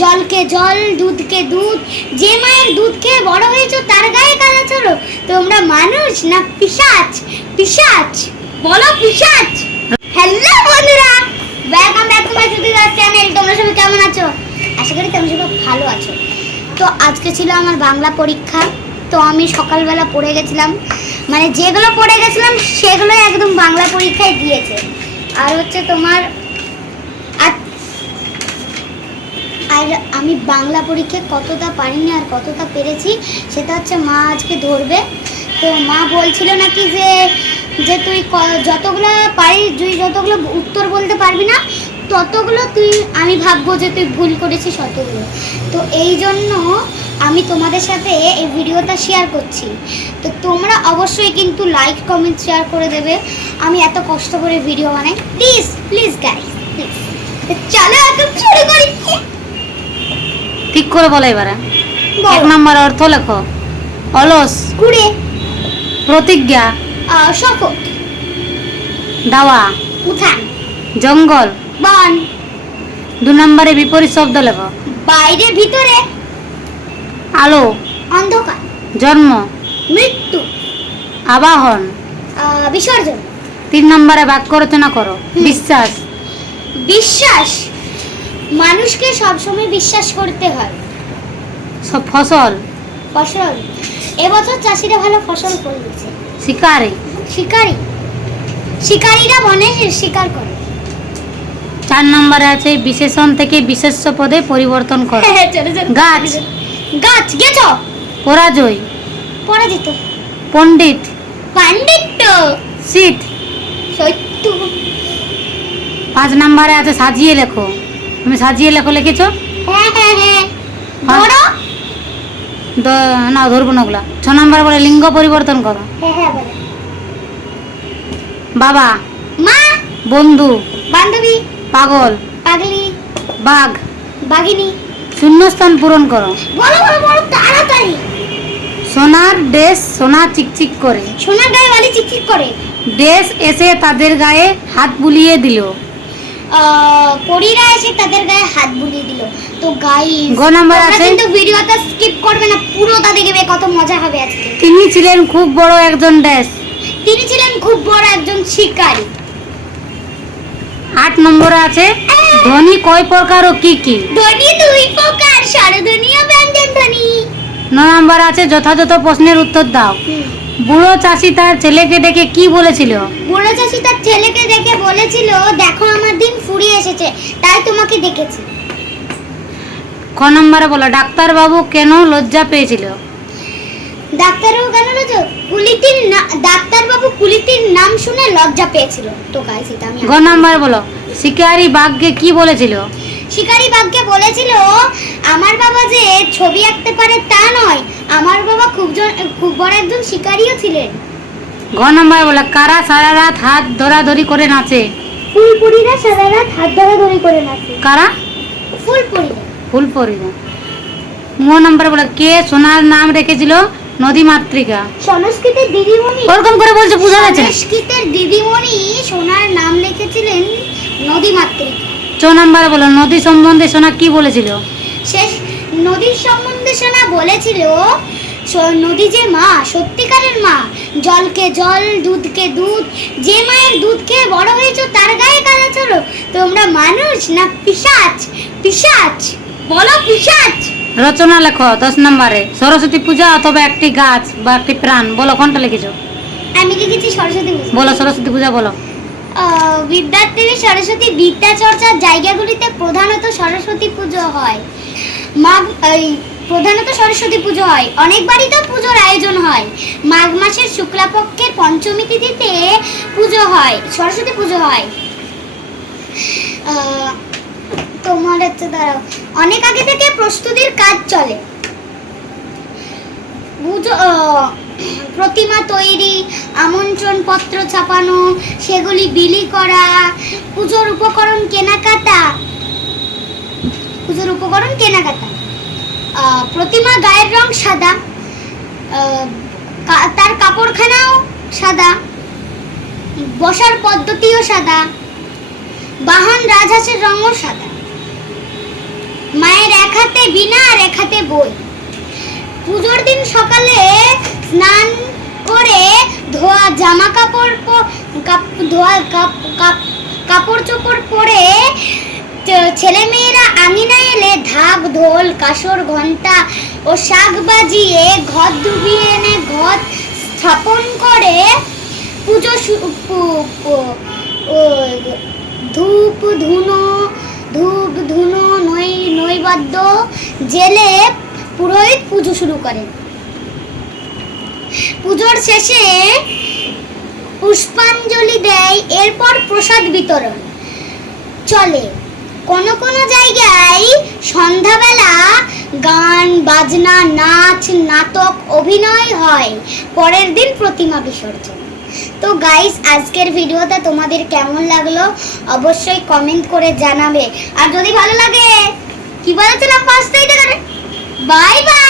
জলকে জল, দুধকে দুধ, যে মায়ের দুধ খেয়ে বড় হয়েছো তার গায়ে কাদা ছোড়ো। তোমরা মানুষ না পিশাচ? পিশাচ, বলো পিশাচ। হ্যালো বন্ধুরা, welcome back to my Sutidas channel. তোমরা সবাই কেমন আছো? আশা করি তোমরা সবাই ভালো আছো। তো আজকে ছিল আমার বাংলা পরীক্ষা। তো আমি সকালবেলা পড়ে গেছিলাম, মানে যেগুলো পড়ে গেছিলাম সেগুলো একদম বাংলা পরীক্ষায় দিয়েছে। আর হচ্ছে তোমার আর আমি বাংলা পরীক্ষায় কতটা পারিনি আর কতটা পেরেছি সেটা হচ্ছে মা আজকে ধরবে। তো মা বলছিল নাকি যে তুই যতগুলো পারিস, তুই যতগুলো উত্তর বলতে পারবি না ততগুলো আমি ভাববো যে তুই ভুল করেছিস ততগুলো। তো এই জন্য আমি তোমাদের সাথে এই ভিডিওটা শেয়ার করছি। তো তোমরা অবশ্যই কিন্তু লাইক কমেন্ট শেয়ার করে দেবে। আমি এত কষ্ট করে ভিডিও বানাই, প্লিজ প্লিজ গাইস প্লিজ। চলো এখন শুরু করি। ঠিক করে বলো এবারে। এক নম্বর অর্থ লেখো। অলস, কুড়ে, প্রতিজ্ঞা, শপথ, দাওয়া, উঠান, জঙ্গল। বন। 2 নম্বরে বিপরীত শব্দ লেখো। বাইরে ভিতরে, আলো, অন্ধকার, জন্ম, মৃত্যু, আবাহন। বিসর্জন। 3 নম্বরে বাক্য রচনা করো। বিশ্বাস, বিশ্বাস, মানুষকে সবসময় বিশ্বাস করতে হয়। সব ফসল, ফসল, এবছর চাষিরা ভালো ফসল ফলিয়েছে। শিকারি, শিকারী, শিকারীরা বনে শিকার করে। 4 নম্বরে আছে বিশেষণ থেকে বিশেষ্য পদে পরিবর্তন করো। গাছ, গাছ, গেছ। পরাজয়, পরাজিত। পণ্ডিত, পাণ্ডিত্য, শীত। সত্য। 5 নম্বরে আছে সাজিয়ে লেখো। তুমি সাজিয়ে লেখো লিখেছো? হ্যাঁ হ্যাঁ হ্যাঁ। হ্যাঁ। বড়। না ধরবো না ওগুলা। 6 নম্বর বলে লিঙ্গ পরিবর্তন করো। হ্যাঁ হ্যাঁ বলে। বাবা, মা, বন্ধু, বান্ধবী, পাগল, পাগলি, বাঘ। বাঘিনী। শূন্যস্থান পূরণ করো। বলো বলো বলো তাড়াতাড়ি। সোনার ড্রেস, সোনা চিকচিক করে। সোনার গায়ে বালি চিকচিক করে। ড্রেস এসে তাদের গায়ে হাত বুলিয়ে দিল। পরীরা এসে তাদের গায়ে হাত বুলিয়ে দিল। তো গাইস, গ নাম্বার আছে কিন্তু ভিডিওটা স্কিপ করবে না, পুরোটা দেখবে, কত মজা হবে আজকে। তিনি ছিলেন খুব বড় একজন ড্রেস। তিনি ছিলেন খুব বড় একজন শিকারী। 8 নম্বরে আছে ধ্বনি কয় প্রকার ও কি কি। ধ্বনি 2 প্রকার, স্বরধ্বনি ও ব্যঞ্জন ধ্বনি। 9 নম্বর আছে যথাযথ প্রশ্নের উত্তর দাও। বুড়ো চাষি তার ছেলেকে ডেকে কি বলেছিল? বুড়ো চাষি তার ছেলেকে দেখে বলেছিল, দেখো আমার দিন ফুরিয়ে এসেছে, তাই তোমাকে ডেকেছি। খ নম্বরে বলো ডাক্তার বাবু কেন লজ্জা পেয়েছিল? ডাক্তারবাবু কেন লজ্জা? ডাক্তারবাবু কুলিটির নাম শুনে লজ্জা পেয়েছিল। তো গাইস এটা আমি গ নম্বরে বলো শিকারী বাঘকে কি বলেছিল? শিকারী বাঘকে বলেছিল, আমার বাবা যে ছবি আঁকতে পারে তা নয়, আমার বাবা খুব বড় একজন শিকারীও ছিলেন। ঘ নম্বরে বলো কারা সারা রাত হাত ধরাধরি করে নাচে? ফুলপুরিরা সারা রাত হাত ধরাধরি করে নাচে। কারা? ফুলপুরিরা। ফুলপরিরা। ম নম্বরে বলো কে সোনার নাম রেখেছিল নদী মাতৃকা? সংস্কৃতের দিদিমণি। ওরকম করে বলছে বোঝা যাচ্ছে না। সংস্কৃতের দিদিমণি সোনার নাম লিখেছিলেন নদী মাতৃকা। 4 নম্বরে বলো নদী সম্বন্ধে সোনা কি বলেছিল? শেষ নদীর সম্বন্ধে সোনা বলেছিল, নদী যে মা, সত্যিকারের মা, জলকে জল, দুধকে দুধ, যে মায়ের দুধ খেয়ে বড় হয়েছো তার গায়ে কাদা ছোড়ো। তোমরা মানুষ না পিশাচ? পিশাচ, বলো পিশাচ। রচনা লেখো। 10 নম্বরে সরস্বতী পূজা অথবা একটি গাছ বা একটি প্রাণ, বলো কোনটা লিখেছো? আমি লিখেছি সরস্বতী পূজা। বলো সরস্বতী পূজা বলো। বিদ্যার্থী সরস্বতী বিদ্যা চর্চার জায়গাগুলিতে প্রধানত সরস্বতী পুজো হয়। প্রধানত সরস্বতী পুজো হয়, অনেক বাড়িতে পুজোর আয়োজন হয়। মাঘ মাসের শুক্লাপক্ষের পঞ্চমী তিথিতে পুজো হয়, সরস্বতী পুজো হয়। তোমার হচ্ছে দাঁড়াও, অনেক আগে থেকে প্রস্তুতির কাজ চলে। প্রতিমা তৈরি, আমন্ত্রণ পত্র ছাপানো, সেগুলি বিলি করা, পুজোর উপকরণ কেনাকাটা। প্রতিমা গায়ের রং সাদা, তার কাপড়খানাও সাদা, বসার পদ্ধতিও সাদা, বাহন রাজহাঁসের রঙও সাদা। মায়ের এক হাতে বিনা আর এক হাতে বই। পুজোর দিন সকালে স্নান করে ধোয়া জামা কাপড় কাপড় চোপড় পরে ছেলে মেয়েরা আঙিনায় এলে ঢাক ঢোল কাসর ঘন্টা ও শাক বাজিয়ে ঘর ডুবিয়ে এনে ঘর স্থাপন করে পুজো ধূপ ধুনো নৈবেদ্য জেলে পুরোহিত পুজো শুরু করেন। পুজোর শেষে পুষ্পাঞ্জলি দেয়, এরপর প্রসাদ বিতরণ চলে। কোনো কোনো জায়গায় সন্ধ্যাবেলা গান বাজনা নাচ নাটক অভিনয় হয়, পরের দিন প্রতিমা বিসর্জন। তো গাইস, আজকের ভিডিওটা তোমাদের কেমন লাগলো অবশ্যই কমেন্ট করে জানাবে। আর যদি ভালো লাগে কি বলেছিলাম 5 তারিখে, বাই বাই।